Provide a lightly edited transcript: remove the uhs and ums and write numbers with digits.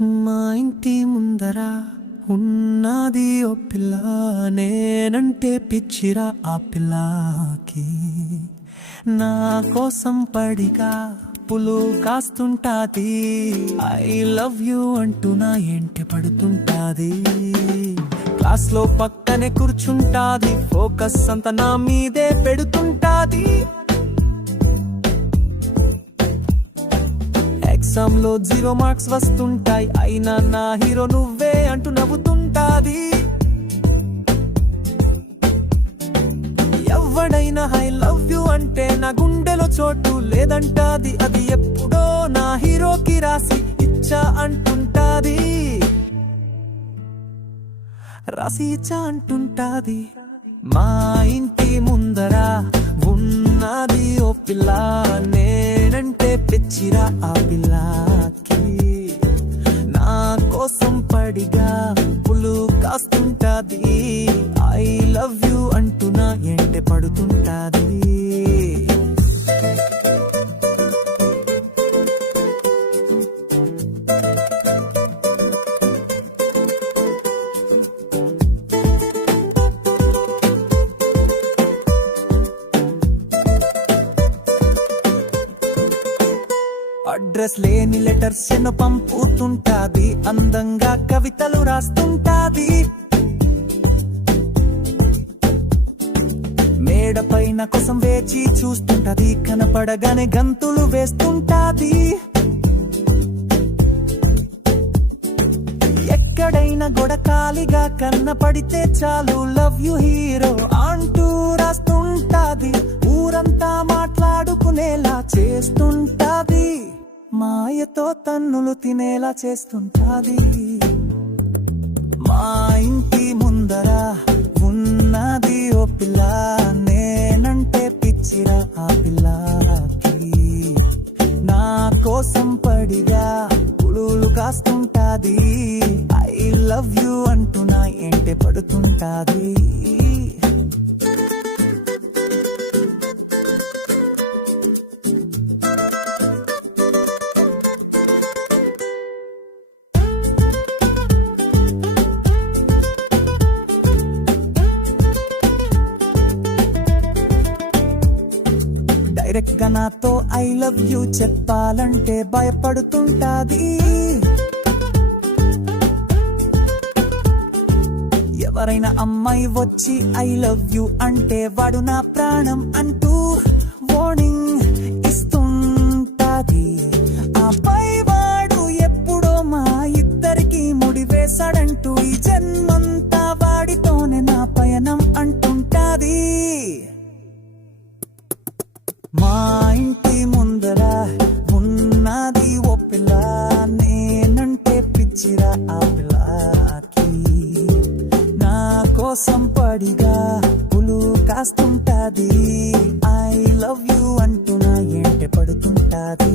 మా ఇంటి ముందర ఉన్నది ఓ పిల్ల, నేనంటే పిచ్చిరా ఆ పిల్లకి. నా కోసం పడిగా పులు కాస్తుంటాది, ఐ లవ్ యూ అంటూ నా ఏంటి పడుతుంటాది. క్లాస్ లో పక్కనే కూర్చుంటాది, ఫోకస్ అంతా నా మీదే పెడుతుంటాది. ఎగ్జామ్ లో 0 మార్క్స్ వస్తుంటాయి, అయినా నా హీరో నువ్వే అంటూ నవ్వుతుంటాది. ఎవడైనా ఐ లవ్ యూ అంటే నా గుండెలో చోటు లేదంటాది. అది ఎప్పుడో నా హీరోకి రాసి ఇచ్చా అంటుంటాది, రాసి ఇచ్చా అంటుంటాది. మా ఇంటి ముందర ఉన్నది ఓ పిల్ల, నేనంటే పిచ్చిరా ఆ పిల్లకి. నా కోసం పడిగా పులు కాస్తుంటాది, ఐ లవ్ యూ అంటూ నా ఎంటే పడుతుంటాది. అడ్రస్ లేని లెటర్స్ ఎన్నో పంపుతుంటాది, అందంగా కవితలు రాస్తుంటాది. మేడ పైన కోసం వేచి చూస్తుంటాది, కనపడగానే గంతులు వేస్తుంటాది. ఎక్కడైనా గొడ ఖాళీగా కన్నపడితే చాలు, లవ్ యు హీరో అంటూ రాస్తుంటాది. ఊరంతా మాట్లాడుకునేలా చేస్తుంటాది, మాయతో తన్నులు తినేలా చేస్తుంటాది. మా ఇంటి ముందర ఉన్నది ఓ పిల్ల, నేనంటే పిచ్చిరా ఆ పిల్లకి. నా కోసం పడిగా పులులు కాస్తుంటాది, ఐ లవ్ యూ అంటూ నా ఏంటే పడుతుంటాది. డైరెక్ట్ గా నాతో ఐ లవ్ యూ చెప్పాలంటే భయపడుతుంటాది. ఎవరైనా అమ్మాయి వచ్చి ఐ లవ్ యూ అంటే వాడు నా ప్రాణం అంటూ వార్నింగ్ ఇస్తుంటాది. ఆపై వాడు ఎప్పుడో మా ఇద్దరికి ముడివేశాడంటూ ఈ జన్మంతా వాడితోనే నా పయనం అంటుంటాది. మా ఇంటి ముందర ఉన్నది ఓ పిల్ల, నేనంటే పిచ్చిరా ఆ పిల్లకి. నా కోసం పడిగా పులు కాస్తుంటాది, ఐ లవ్ యూ అంటూ నా ఏంటే పడుతుంటాది.